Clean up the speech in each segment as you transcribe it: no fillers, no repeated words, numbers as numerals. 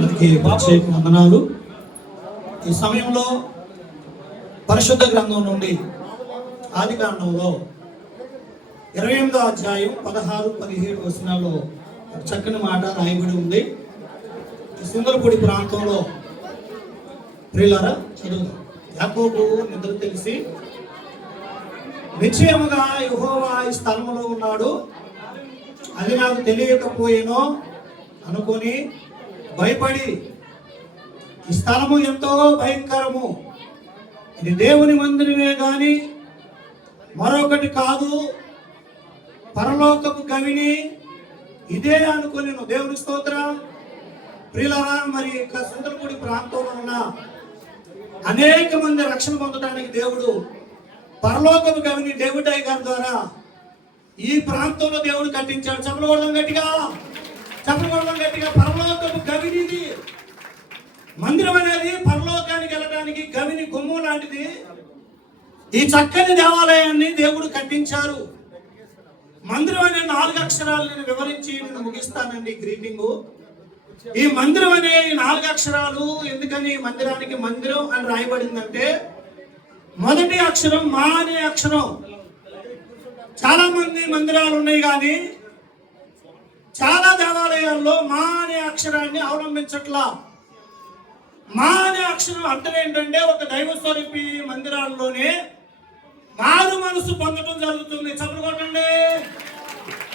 అందరికీ ప్రత్యేక వందనాలు. ఈ సమయంలో పరిశుద్ధ గ్రంథం నుండి ఆదికాండంలో 28వ అధ్యాయం 16-17 వచనాల్లో చక్కని మాట రాయబడి ఉంది. సుందరపూడి ప్రాంతంలో ప్రియులారా చదువుతాం. యాకోబు నిద్ర తెలిసి నిశ్చయముగా యెహోవా ఈ స్థలములో ఉన్నాడు, అది నాకు తెలియకపోయేనో అనుకొని భయపడి, ఈ స్థలము ఎంతో భయంకరము, ఇది దేవుని మందిరమే గాని మరొకటి కాదు, పరలోకపు గవిని ఇదే అనుకుని దేవుని స్తోత్రం. ప్రియులారా, మరి సుందరపూడి ప్రాంతంలో ఉన్న అనేక మంది రక్షణ పొందడానికి దేవుడు పరలోకపు గవిని డేవిడ్ గారి ద్వారా ఈ ప్రాంతంలో దేవుడు కట్టించాడు. చెప్పకూడదాం గట్టిగా, చెప్పకూడదాం గట్టిగా. పరలోకపు గవినిది. మందిరం అనేది పరలోకానికి వెళ్ళడానికి గవిని గుమ్మం లాంటిది. ఈ చక్కని దేవాలయాన్ని దేవుడు కట్టించారు. మందిరం అనే 4 అక్షరాలను వివరించి నేను ముగిస్తానండి గ్రీటింగు. ఈ మందిరం అనే 4 అక్షరాలు ఎందుకని మందిరానికి మందిరం అని రాయబడిందంటే, మొదటి అక్షరం మా అనే అక్షరం. చాలా మంది మందిరాలు ఉన్నాయి కానీ చాలా దేవాలయాల్లో మా అనే అక్షరాన్ని అవలంబించట్లా. మా అనే అక్షరం అర్థం ఏంటంటే, ఒక దైవ స్వరూపి మందిరాల్లోనే మారు మనసు పొందడం జరుగుతుంది. చదువుకోండి.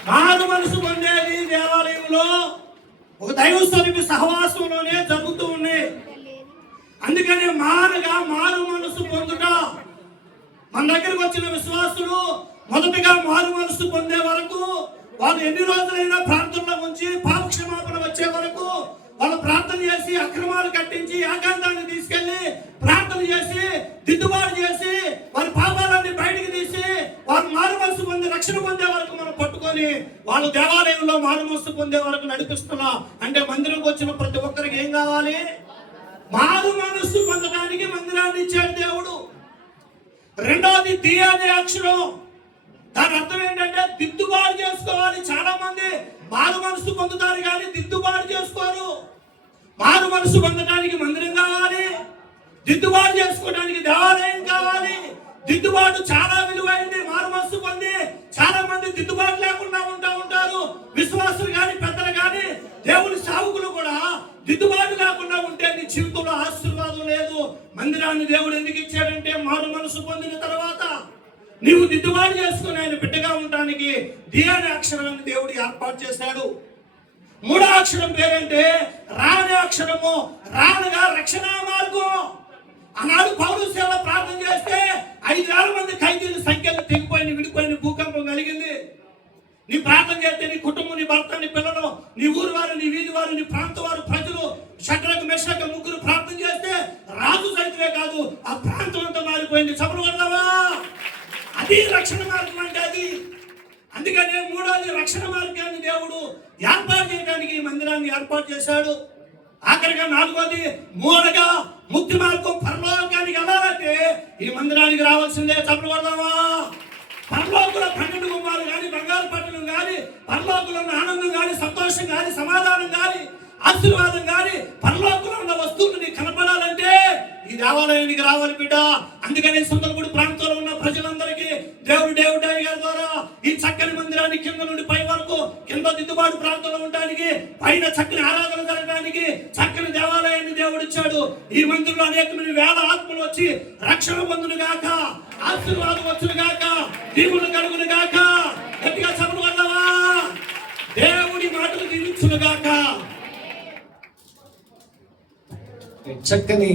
మారు మనసు పొందేది దేవాలయంలో ఒక దైవ స్వరూపి సహవాసంలోనే జరుగుతూ ఉంది. అందుకని మారు మనసు పొందుట. మన దగ్గరకు వచ్చిన విశ్వాసులు మొదటగా మారు మనసు పొందే వరకు, వాళ్ళు ఎన్ని రోజులైనా ప్రార్థనలో ఉంచి పాపక్షమాపణ వచ్చే వరకు వాళ్ళు ప్రార్థన చేసి, అక్రమాలు కట్టించి ఏకాంతాన్ని తీసుకెళ్లి ప్రార్థన చేసి, దిద్దుబాటు చేసి, వారి పాపాలన్నీ బయటికి తీసి, వారు మారు మనసు పొంది రక్షణ పొందే వరకు మనం పట్టుకొని వాళ్ళు దేవాలయంలో మారు మనసు పొందే వరకు నడిపిస్తున్నా. అంటే మందిరంకి వచ్చిన ప్రతి ఒక్కరికి ఏం కావాలి? మారు మనసు పొందడానికి మందిరాన్ని ఇచ్చాడు దేవుడు. రెండోది ది అనే అక్షరం. దాని అర్థం ఏంటంటే దిద్దుబాటు చేసుకోవాలి. చాలా మంది మారు మనసు పొందుతారు కానీ దిద్దుబాటు చేసుకోరు. మారు మనసు పొందడానికి మందిరం కావాలి, దిద్దుబాటు చేసుకోవడానికి దేవాలయం కావాలి. దిద్దుబాటు చాలా విలువైంది. మారు మనసు పొంది చాలా మంది దిద్దుబాటు లేకుండా ఉంటారు. విశ్వాసులు కానీ పెద్దలు కానీ దేవుని సేవకులు కూడా దిద్దుబాటు లేకుండా ఉంటే నీ జీవితంలో ఆశీర్వాదం లేదు. మందిరాన్ని దేవుడు ఎందుకు ఇచ్చాడంటే, మారు మనసు పొందిన తర్వాత నీవు దిద్దుబాటు చేసుకుని ఆయన బిడ్డగా ఉండడానికి ది అనే అక్షరాన్ని దేవుడు ఏర్పాటు చేశాడు. 3వ అక్షరం పేరంటే రా అనే అక్షరము. రానగా రక్షణ మార్గం. ఆనాడు పౌలు సేవ ప్రార్థన చేస్తే 5,000 మంది ఖైదీల సంఖ్యలు తెగిపోయిన, విడిపోయిన, భూకంపం కలిగింది. నీ ప్రార్థన చేస్తే నీ కుటుంబం, నీ భర్త, నీ పిల్లలు, నీ ఊరు వారు, నీ వీధి వారు, నీ ప్రాంత వారు, ప్రజలు, షడ్రకు మెషకు ముగ్గురు ప్రార్థన చేస్తే రాజు సైతమే కాదు ఆ ప్రాంతం అంతా మారిపోయింది. సభలు కొడదామా? అది రక్షణ మార్గం అంటే అది. అందుకనే 3వది రక్షణ మార్గాన్ని దేవుడు ఏర్పాటు చేయడానికి ఈ మందిరాన్ని ఏర్పాటు చేశాడు. ఆఖరిగా 4వది మూలగా ముక్తి మార్గం. పరలోకానికి వెళ్ళాలంటే ఈ మందిరానికి రావాల్సిందే. సభలు కొడదామా? పరలోకంలో 12 గుమ్మాలు కానీ, బంగారు పట్టణం కానీ, పరలోకంలో ఉన్న ఆనందం కానీ, సంతోషం కానీ, సమాధానం కానీ, ఆశీర్వాదం కానీ, పరలోకంలో ఉన్న వస్తువులు నీకు కనపడాలంటే ఈ దేవాలయానికి రావాలి బిడ్డ. అందుకని సుందరపూడి ప్రాంతంలో ఉన్న ప్రజలందరికీ డేవిడ్ గారి ద్వారా ఈ చక్కని మందిరాన్ని కింద నుండి పై వరకు, కింద దిద్దుబాటు ప్రాంతంలో ఉండడానికి, పైన చక్కని ఆరాధన జరగడానికి చక్కని దేవాలయాన్ని దేవుడు ఇచ్చాడు. ఈ మందిరంలో అనేకమైన వేల ఆత్మలు వచ్చి రక్షణ పొందును గాక, ఆశీర్వాదం వచ్చును గాక, దీవులు కలుగును గాక. గట్టిగా చదువు వల్లవా? దేవుడి మాటలు దీవించును గాక. చక్కని